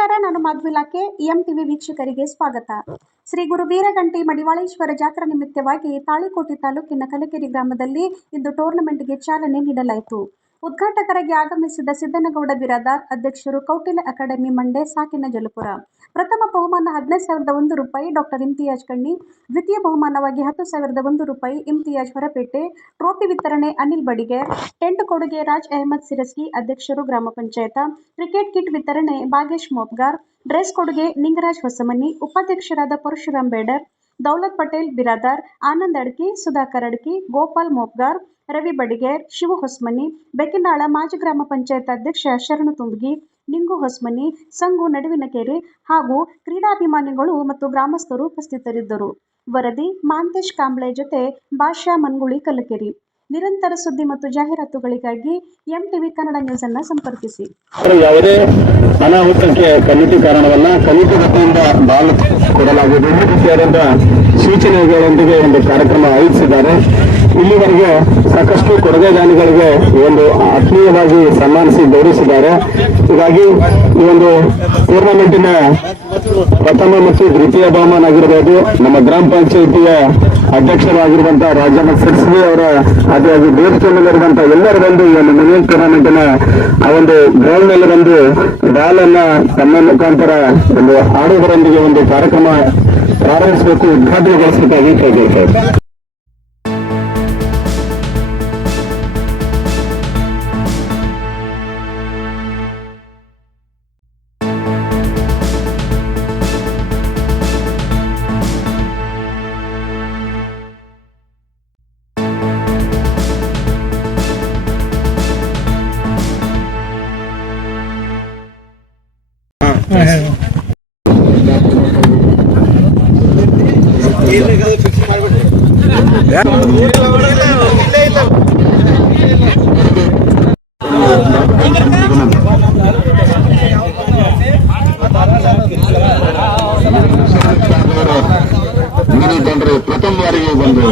ನಮಸ್ಕಾರ, ನಾನು ಮಾಧವಿಲಾಕೆ. ಟಿವಿ ವೀಕ್ಷಕರಿಗೆ ಸ್ವಾಗತ. ಶ್ರೀ ಗುರು ವೀರಗಂಟಿ ಮಡಿವಾಳೇಶ್ವರ ಜಾತ್ರಾ ನಿಮಿತ್ತವಾಗಿ ತಾಳಿಕೋಟೆ ತಾಲೂಕಿನ ಕಲಕೆರೆ ಗ್ರಾಮದಲ್ಲಿ ಇಂದು ಟೂರ್ನಮೆಂಟ್ಗೆ ಚಾಲನೆ ನೀಡಲಾಯಿತು. ಉದ್ಘಾಟಕರಾಗಿ ಆಗಮಿಸಿದ ಸಿದ್ದನಗೌಡ ಬಿರಾದಾರ್, ಅಧ್ಯಕ್ಷರು ಕೌಟಿಲ್ಯ ಅಕಾಡೆಮಿ ಮಂಡೆ, ಸಾಕಿನ ಜಲಪುರ. ಪ್ರಥಮ ಬಹುಮಾನ 15,001 ರೂಪಾಯಿ ಡಾಕ್ಟರ್ ಇಮ್ತಿಯಾಜ್ ಕಣ್ಣಿ, ದ್ವಿತೀಯ ಬಹುಮಾನವಾಗಿ 10,001 ರೂಪಾಯಿ ಇಮ್ತಿಯಾಜ್ ಹೊರಪೇಟೆ. ಟ್ರೋಫಿ ವಿತರಣೆ ಅನಿಲ್ ಬಡಿಗೇರ್, ಟೆಂಟ್ ಕೊಡುಗೆ ರಾಜ್ ಅಹಮದ್ ಸಿರಸ್ಗಿ, ಅಧ್ಯಕ್ಷರು ಗ್ರಾಮ ಪಂಚಾಯತ. ಕ್ರಿಕೆಟ್ ಕಿಟ್ ವಿತರಣೆ ಭಾಗೇಶ್ ಮೋಪ್ಗಾರ್, ಡ್ರೆಸ್ ಕೊಡುಗೆ ನಿಂಗರಾಜ್ ಹೊಸಮನಿ, ಉಪಾಧ್ಯಕ್ಷರಾದ ಪರಶುರಾಮ್ ಬೇಡರ್, ದೌಲತ್ ಪಟೇಲ್ ಬಿರಾದಾರ್, ಆನಂದ್ ಅಡ್ಕಿ, ಸುಧಾಕರ್ ಅಡ್ಕಿ, ಗೋಪಾಲ್ ಮೋಪ್ಗಾರ್, ರವಿ ಬಡಿಗೇರ್, ಶಿವು ಹೊಸಮನಿ, ಬೆಕ್ಕಿನಾಳ ಮಾಜಿ ಗ್ರಾಮ ಪಂಚಾಯತ್ ಅಧ್ಯಕ್ಷ ಶರಣು ತುಂಬಗಿ, ನಿಂಗು ಹೊಸಮನಿ, ಸಂಗು ನಡುವಿನಕೆರೆ ಹಾಗೂ ಕ್ರೀಡಾಭಿಮಾನಿಗಳು ಮತ್ತು ಗ್ರಾಮಸ್ಥರು ಉಪಸ್ಥಿತರಿದ್ದರು. ವರದಿ ಮಾಂತೇಶ್ ಕಾಂಬ್ಳೆ ಜೊತೆ ಭಾಷಾ ಮನ್ಗುಳಿ, ಕಲಕೆರೆ. ನಿರಂತರ ಸುದ್ದಿ ಮತ್ತು ಜಾಹೀರಾತುಗಳಿಗಾಗಿ ಟಿವಿ ಕನ್ನಡ ನ್ಯೂಸ್ ಅನ್ನು ಸಂಪರ್ಕಿಸಿ. ಯಾವುದೇ ಅನಾಹುತಕ್ಕೆ ಕಮಿಟಿ ಕಾರಣವಲ್ಲ. ಕಮಿಟಿ ವತಿಯಿಂದ ಬಾಲ್ ಕೊಡಲಾಗುವುದು. ಈ ರೀತಿಯಾದಂತಹ ಸೂಚನೆಗಳೊಂದಿಗೆ ಒಂದು ಕಾರ್ಯಕ್ರಮ ಆಯೋಜಿಸಿದ್ದಾರೆ. ಇಲ್ಲಿವರೆಗೆ ಸಾಕಷ್ಟು ಕೊಡುಗೆದಾನಿಗಳಿಗೆ ಒಂದು ಆತ್ಮೀಯವಾಗಿ ಸನ್ಮಾನಿಸಿ ಗೌರವಿಸಿದ್ದಾರೆ. ಹೀಗಾಗಿ ಈ ಒಂದು ಟೂರ್ನಮೆಂಟಿನ ಪ್ರಥಮ ಮತ್ತು ದ್ವಿತೀಯ ಬಹುಮಾನ ಆಗಿರಬಹುದು ನಮ್ಮ ಗ್ರಾಮ ಪಂಚಾಯಿತಿಯ ಅಧ್ಯಕ್ಷರಾಗಿರುವಂತಹ ರಾಜಣ್ಣ ಸಿರ್ಸ್ಗಿ ಅವರ ಹಾಗಾಗಿ ದೇವಸ್ಥಾನದಲ್ಲಿರುವಂತಹ ಎಲ್ಲರೂ ಬಂದು ಈ ಒಂದು ಮಿನಿ ಟೂರ್ನಮೆಂಟಿನ ಆ ಒಂದು ಗ್ರೌಂಡ್ ನಲ್ಲಿ ಬಂದು ಬಾಲ್ ಅನ್ನ ತಮ್ಮ ಮುಖಾಂತರ ಒಂದು ಆಡುಗರೊಂದಿಗೆ ಒಂದು ಕಾರ್ಯಕ್ರಮ ಪ್ರಾರಂಭಿಸಬೇಕು, ಉದ್ಘಾಟನೆಗೊಳಿಸಬೇಕಾಗಿ ಕೇಳಿದ್ದಾರೆ. ಪ್ರಥಮ ಬಾರಿಗೆ ಬಂದು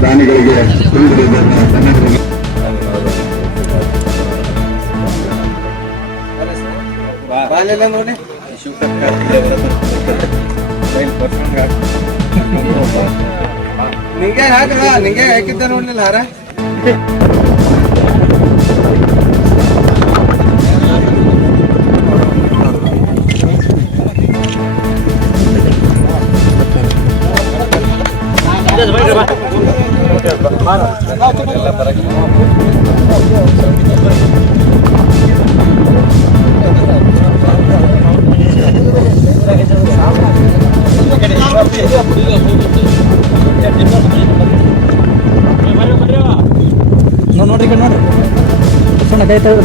ಪ್ರಾಣಿಗಳಿಗೆ ನೋಡಿ ನಿಂಗೆ ಹಾಕ್ರ ನಿಂಗೆ ಹಾಕಿದ್ದ ನೋಡ್ಲಿಲ್ಲ ಹಾರ ನೋಡ್ರಿ ಸಣ್ಣ ಕೈ ತೆಗೆದು